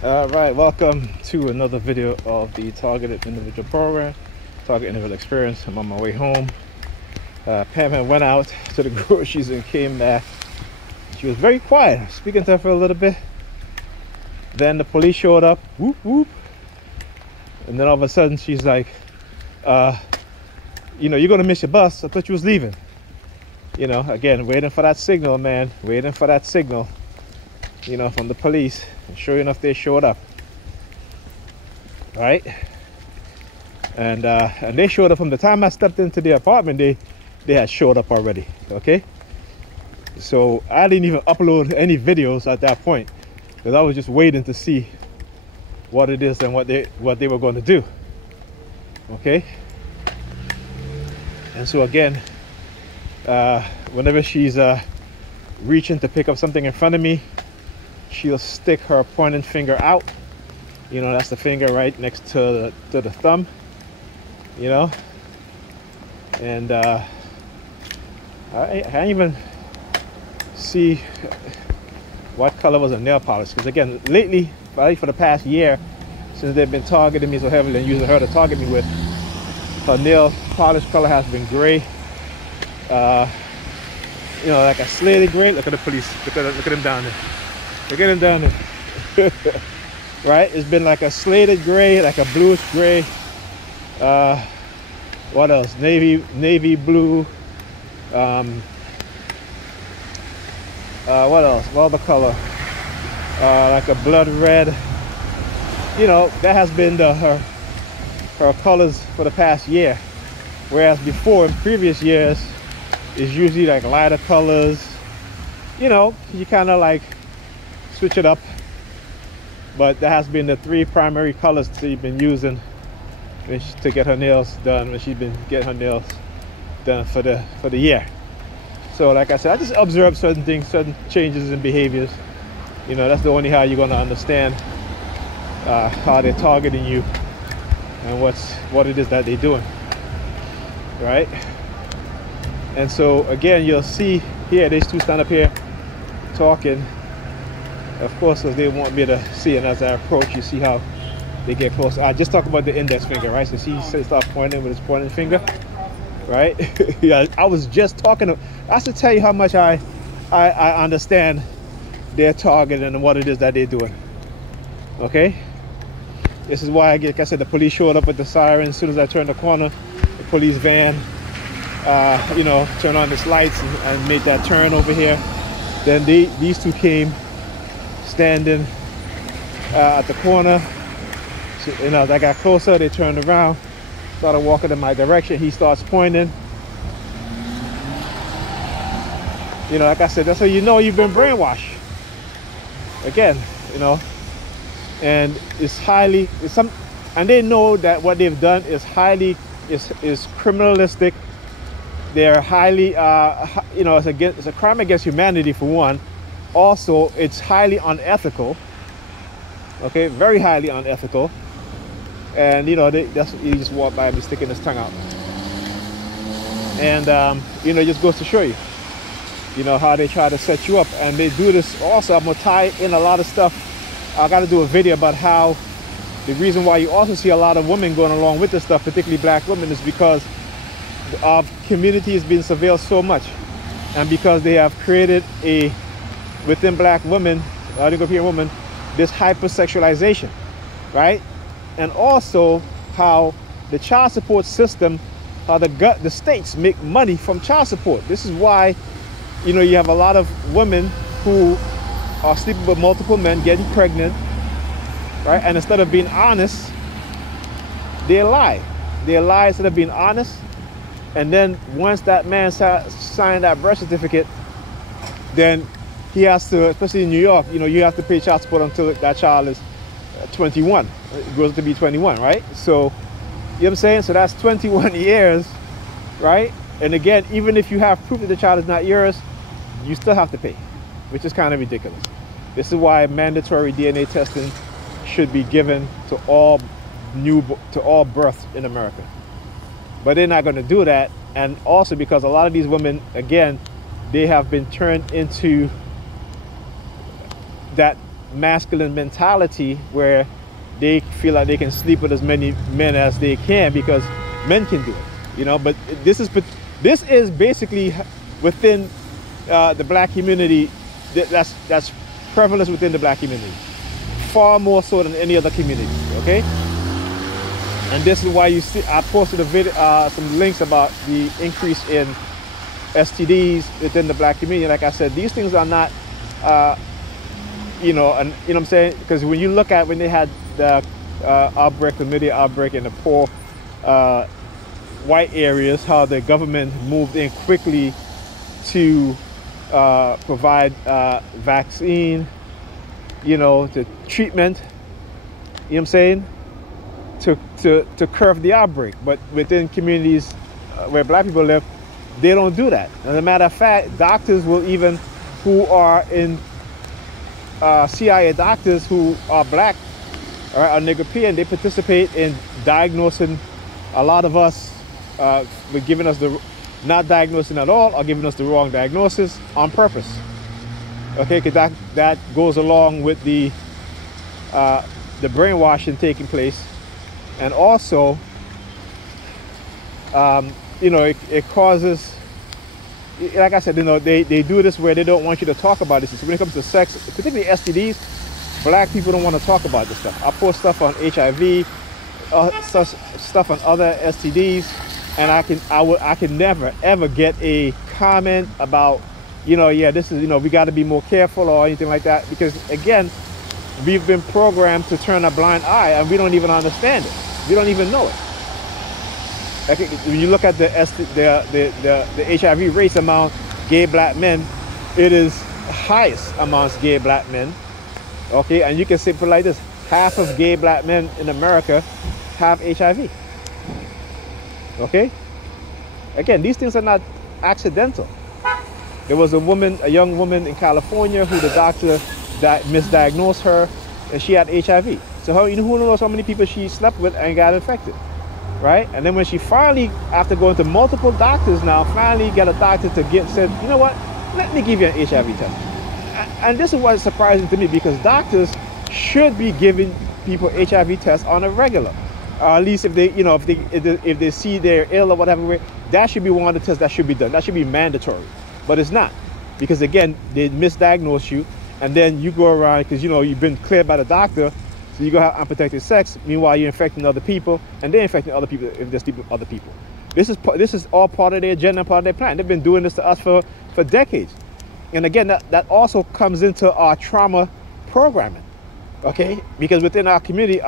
All right, welcome to another video of the Targeted Individual Program, Target Individual Experience. I'm on my way home. Pam had went out to the groceries and came back. She was very quiet, speaking to her for a little bit. Then the police showed up, whoop, whoop. And then all of a sudden she's like, you're going to miss your bus. I thought you was leaving. Again, waiting for that signal, man. Waiting for that signal, from the police. And sure enough, they showed up. Right? And they showed up from the time I stepped into the apartment. They had showed up already. Okay? So I didn't even upload any videos at that point, because I was just waiting to see what it is and what they were going to do. Okay? And so again, whenever she's reaching to pick up something in front of me, she'll stick her pointing finger out. That's the finger right next to the thumb. And I can't even see what color was her nail polish, because again, lately, probably for the past year, since they've been targeting me so heavily and using her to target me with, her nail polish color has been gray. Like a slaty gray. Look at the police. Look at them down there. Look at him down there. Right? It's been like a slated gray, like a bluish gray. What else? Navy blue. What else? What other color? Like a blood red. That has been her colors for the past year. Whereas before, in previous years, it's usually like lighter colors. You kind of like switch it up, but that has been the three primary colors she's been using to get her nails done when she's been getting her nails done for the year. So like I said, I just observe certain things, certain changes in behaviors. That's the only how you're going to understand how they're targeting you and what it is that they're doing, right? And so again, you'll see here, these two stand up here talking. Of course, because they want me to see, and as I approach, you see how they get close. I just talked about the index finger, right? So he starts pointing with his pointing finger, right? Yeah, I was just talking. I should tell you how much I understand their target and what it is that they're doing. Okay? This is why, like I said, the police showed up with the sirens. As soon as I turned the corner, the police van, turned on its lights and made that turn over here. Then these two came, standing at the corner. So, as I got closer, they turned around, started walking in my direction. He starts pointing. Like I said, that's how you know you've been brainwashed. Again, and and they know that what they've done is is criminalistic. They're highly, it's a crime against humanity for one. Also, it's highly unethical. Okay, very highly unethical. And he just walked by me sticking his tongue out. And it just goes to show you, how they try to set you up. And they do this also. I'm gonna tie in a lot of stuff. I got to do a video about how the reason why you also see a lot of women going along with this stuff, particularly black women, is because our community is being surveilled so much, and because they have created within black women, European women, this hypersexualization, right? And also how the child support system, how the states make money from child support. This is why, you have a lot of women who are sleeping with multiple men, getting pregnant, right? And instead of being honest, they lie. They lie instead of being honest. And then once that man signed that birth certificate, then he has to, especially in New York, you have to pay child support until that child is 21. It grows to be 21, right? So, you know what I'm saying? So that's 21 years, right? And again, even if you have proof that the child is not yours, you still have to pay, which is kind of ridiculous. This is why mandatory DNA testing should be given to all births in America. But they're not going to do that. And also because a lot of these women, again, they have been turned into that masculine mentality where they feel like they can sleep with as many men as they can because men can do it, you know. But this is basically within the black community. That's prevalent within the black community, far more so than any other community. Okay, and this is why you see I posted a video, some links about the increase in STDs within the black community. Like I said, these things are not, you know, and you know what I'm saying, because when you look at when they had the outbreak, the chlamydia outbreak in the poor white areas, how the government moved in quickly to provide vaccine, you know, to treatment, you know what I'm saying, to curb the outbreak. But within communities where black people live, they don't do that. As a matter of fact, doctors will even, who are in CIA doctors who are black or are Negropean, they participate in diagnosing a lot of us, with giving us the, not diagnosing at all, or giving us the wrong diagnosis on purpose. Okay, because that goes along with the brainwashing taking place, and also, you know, it causes, like I said, you know, they do this where they don't want you to talk about this. So when it comes to sex, particularly STDs, black people don't want to talk about this stuff. I post stuff on HIV, stuff on other STDs, and I can never ever get a comment about, you know, yeah, this is, you know, we got to be more careful or anything like that, because again, we've been programmed to turn a blind eye, and we don't even understand it. We don't even know it. Like, when you look at the HIV rates among gay black men, it is highest amongst gay black men. Okay, and you can say it like this: half of gay black men in America have HIV. Okay, again, these things are not accidental. There was a young woman in California who the doctor misdiagnosed her, and she had HIV. So who knows how many people she slept with and got infected, right? And then when she finally, after going to multiple doctors now, finally got a doctor to said, you know what, let me give you an HIV test. And this is what's surprising to me, because doctors should be giving people HIV tests on a regular. At least if they, you know, if they see they're ill or whatever, that should be one of the tests that should be done. That should be mandatory. But it's not, because again, they misdiagnose you, and then you go around, because you know you've been cleared by the doctor, so you go have unprotected sex. Meanwhile, you're infecting other people, and they're infecting other people if they're sleeping with other people. This is all part of their agenda, part of their plan. They've been doing this to us for decades. And again, that also comes into our trauma programming. Okay, because within our community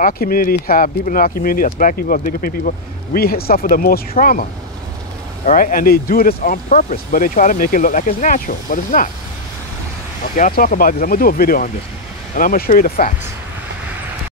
have people in our community, as black people, as bigger people, we suffer the most trauma. All right, and they do this on purpose, but they try to make it look like it's natural, but it's not. Okay, I'll talk about this. I'm gonna do a video on this, and I'm gonna show you the facts.